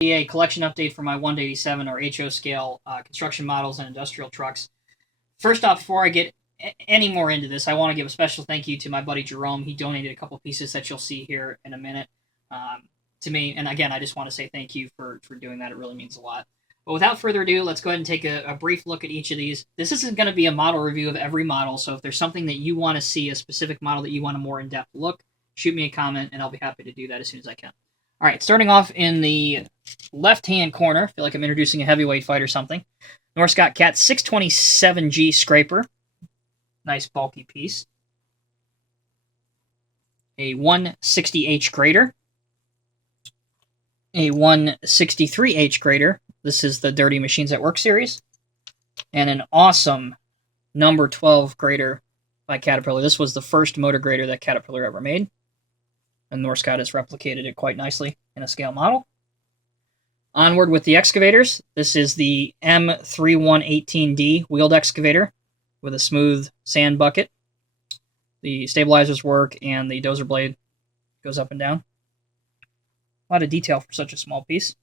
A collection update for my 1/87 or HO scale construction models and industrial trucks. First off, before I get any more into this, I want to give a special thank you to my buddy Jerome. He donated a couple pieces that you'll see here in a minute to me. And again, I just want to say thank you for doing that. It really means a lot. But without further ado, let's go ahead and take a brief look at each of these. This isn't going to be a model review of every model, so if there's something that you want to see, a specific model that you want a more in-depth look, shoot me a comment, and I'll be happy to do that as soon as I can. All right, starting off in the left-hand corner, I feel like I'm introducing a heavyweight fight or something. Norscot Cat 627G scraper. Nice bulky piece. A 160H grater. A 163H grater. This is the Dirty Machines at Work series. And an awesome number 12 grater by Caterpillar. This was the first motor grater that Caterpillar ever made. And Norscot has replicated it quite nicely in a scale model. Onward with the excavators. This is the M3118D wheeled excavator with a smooth sand bucket. The stabilizers work and the dozer blade goes up and down. A lot of detail for such a small piece.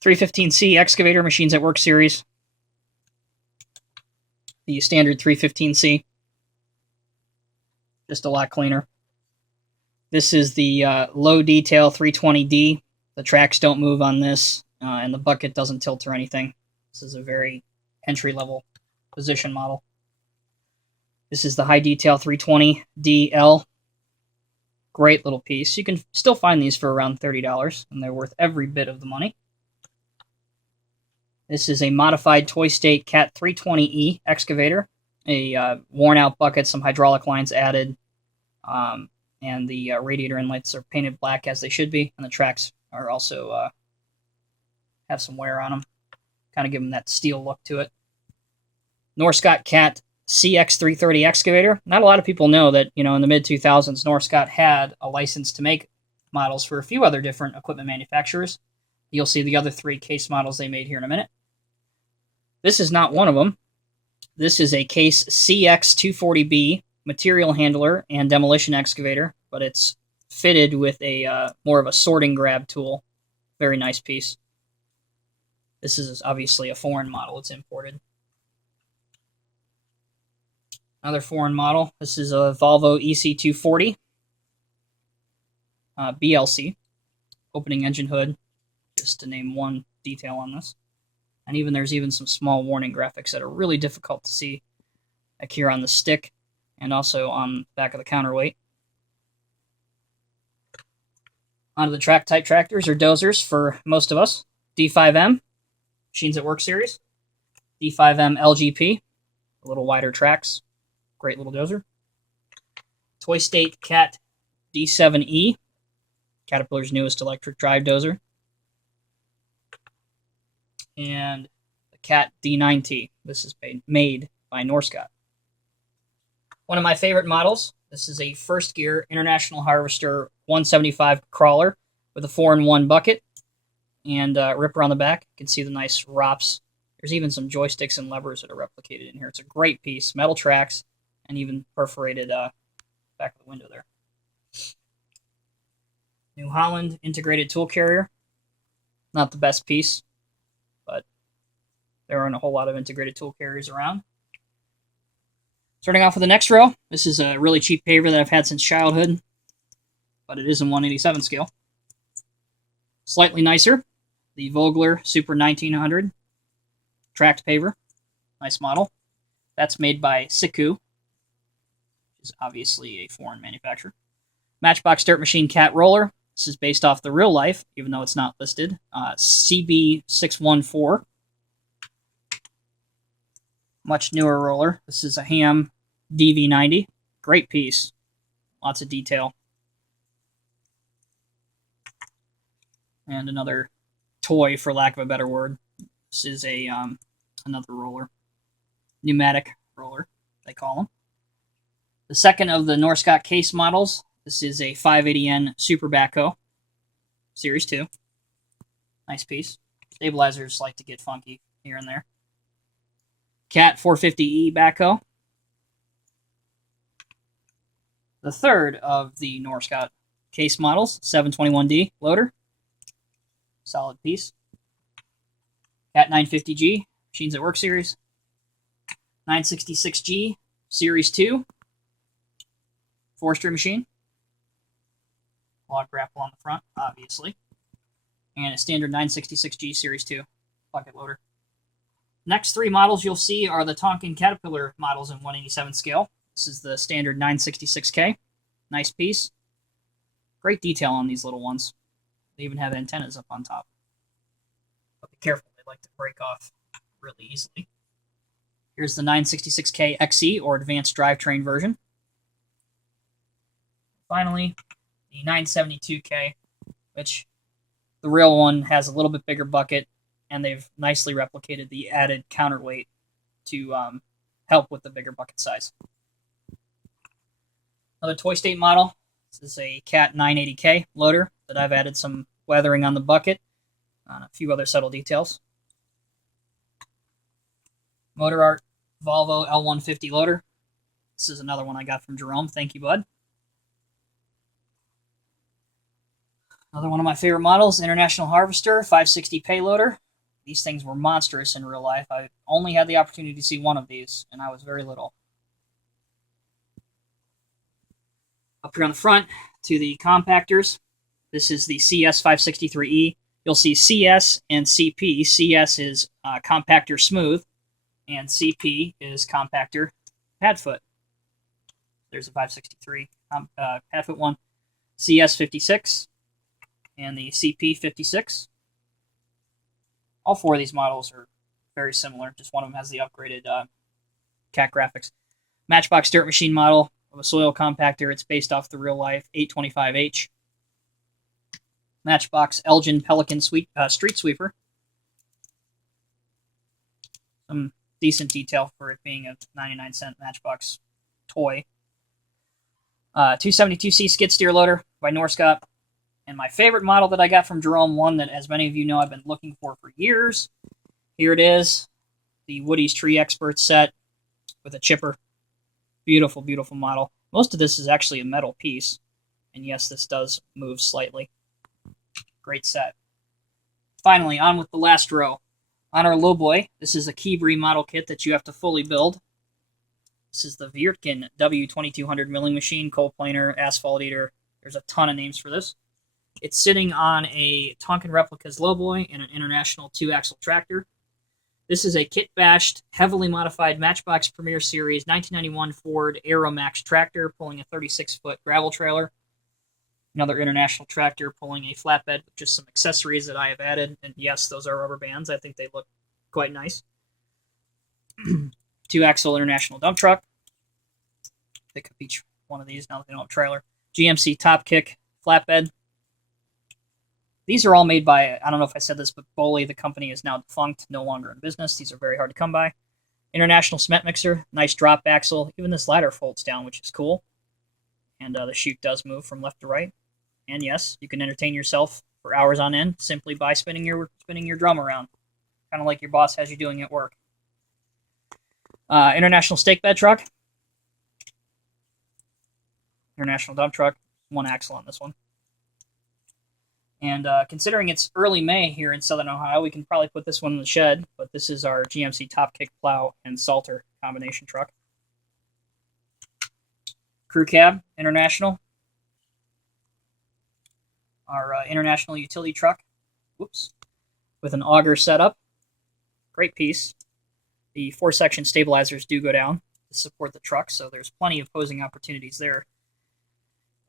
315C excavator, Machines at Work series. The standard 315C. Just a lot cleaner. This is the low detail 320D. The tracks don't move on this, and the bucket doesn't tilt or anything. This is a very entry-level position model. This is the high detail 320DL. Great little piece. You can still find these for around $30, and they're worth every bit of the money. This is a modified Toy State Cat 320E excavator. A worn-out bucket, some hydraulic lines added. And the radiator inlets are painted black as they should be, and the tracks are also have some wear on them, kind of give them that steel look to it. Norscot Cat CX330 excavator. Not a lot of people know that, in the mid-2000s, Norscot had a license to make models for a few other different equipment manufacturers. You'll see the other three case models they made here in a minute. This is not one of them. This is a Case CX240B material handler and demolition excavator, but it's fitted with a more of a sorting grab tool. Very nice piece. This is obviously a foreign model. It's imported. Another foreign model. This is a Volvo EC240 BLC. Opening engine hood, just to name one detail on this. And there's even some small warning graphics that are really difficult to see, like here on the stick and also on the back of the counterweight. Onto the track type tractors or dozers for most of us. D5M, Machines at Work series. D5M LGP, a little wider tracks. Great little dozer. Toy State Cat D7E, Caterpillar's newest electric drive dozer. And the Cat D9T. This is made by Norscot. One of my favorite models. This is a first gear International Harvester 175 crawler with a 4-in-1 bucket and ripper on the back. You can see the nice ROPS. There's even some joysticks and levers that are replicated in here. It's a great piece. Metal tracks and even perforated back of the window there. New Holland Integrated Tool Carrier. Not the best piece, but there aren't a whole lot of integrated tool carriers around. Starting off with the next row, this is a really cheap paver that I've had since childhood, but it is in 1/87 scale. Slightly nicer, the Voegler Super 1900 tracked paver. Nice model. That's made by Siku, which is obviously a foreign manufacturer. Matchbox Dirt Machine Cat Roller. This is based off the real life, even though it's not listed. CB614. Much newer roller. This is a Ham DV90. Great piece. Lots of detail. And another toy, for lack of a better word. This is a another roller. Pneumatic roller, they call them. The second of the Norscot case models. This is a 580N Super Backhoe. Series 2. Nice piece. Stabilizers like to get funky here and there. Cat 450 E Backhoe. The third of the Norscot case models, 721D loader. Solid piece. Cat 950G, Machines at Work series. 966G, Series 2. Forestry machine. Log grapple on the front, obviously. And a standard 966G Series 2 bucket loader. Next three models you'll see are the Tonkin Caterpillar models in 187 scale. This is the standard 966K. Nice piece. Great detail on these little ones. They even have antennas up on top. But be careful, they like to break off really easily. Here's the 966K XE, or Advanced Drivetrain version. Finally, the 972K, which the real one has a little bit bigger bucket, and they've nicely replicated the added counterweight to help with the bigger bucket size. Another Toy State model. This is a Cat 980K loader that I've added some weathering on the bucket and a few other subtle details. Motorart Volvo L150 loader. This is another one I got from Jerome. Thank you, bud. Another one of my favorite models, International Harvester 560 Payloader. These things were monstrous in real life. I only had the opportunity to see one of these, and I was very little. Up here on the front, to the compactors. This is the CS563E. You'll see CS and CP. CS is compactor smooth, and CP is compactor padfoot. There's a 563 padfoot one. CS56 and the CP56. All four of these models are very similar. Just one of them has the upgraded CAT graphics. Matchbox dirt machine model of a soil compactor. It's based off the real life 825H. Matchbox Elgin Pelican street sweeper. Some decent detail for it being a 99-cent Matchbox toy. 272C skid steer loader by Norscot. And my favorite model that I got from Jerome, one that, as many of you know, I've been looking for years. Here it is, the Woody's Tree Expert set with a chipper. Beautiful, beautiful model. Most of this is actually a metal piece. And yes, this does move slightly. Great set. Finally, on with the last row. On our lowboy, this is a Keebri model kit that you have to fully build. This is the Viertgen W2200 milling machine, coal planer, asphalt eater. There's a ton of names for this. It's sitting on a Tonkin Replicas lowboy and an International 2-axle tractor. This is a kit-bashed, heavily modified Matchbox Premier Series 1991 Ford Aeromax tractor pulling a 36-foot gravel trailer. Another International tractor pulling a flatbed with just some accessories that I have added. And yes, those are rubber bands. I think they look quite nice. 2-axle International dump truck. Pick up each one of these now that they don't have a trailer. GMC top kick flatbed. These are all made by, I don't know if I said this, but Boley, the company, is now defunct, no longer in business. These are very hard to come by. International cement mixer, nice drop axle. Even this ladder folds down, which is cool. And the chute does move from left to right. And yes, you can entertain yourself for hours on end simply by spinning your drum around, kind of like your boss has you doing at work. International stake bed truck. International dump truck, 1 axle on this one. And considering it's early May here in Southern Ohio, we can probably put this one in the shed, but this is our GMC top kick plow and salter combination truck. Crew cab, International. Our International utility truck, with an auger setup. Great piece. The 4-section stabilizers do go down to support the truck, so there's plenty of posing opportunities there,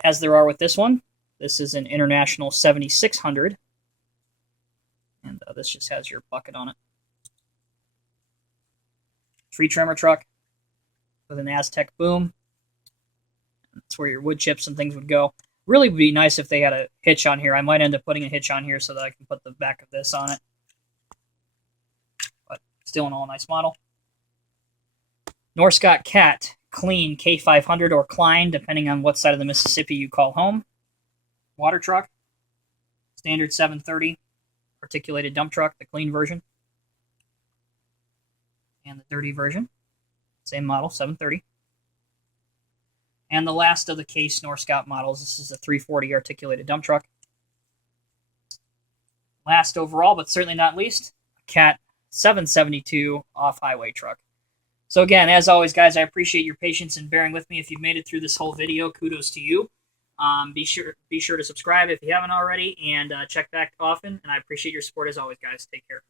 as there are with this one. This is an International 7600, and this just has your bucket on it. Tree trimmer truck with an Aztec boom. That's where your wood chips and things would go. Really would be nice if they had a hitch on here. I might end up putting a hitch on here so that I can put the back of this on it. But still in all, a nice model. Norscot Cat Clean K500 or Klein, depending on what side of the Mississippi you call home. Water truck, standard 730 articulated dump truck, the clean version, and the dirty version, same model, 730. And the last of the Case Norscot models, this is a 340 articulated dump truck. last overall, but certainly not least, a Cat 772 off-highway truck. So again, as always, guys, I appreciate your patience and bearing with me. If you've made it through this whole video, kudos to you. Be sure to subscribe if you haven't already, and check back often. And I appreciate your support as always, guys. Take care.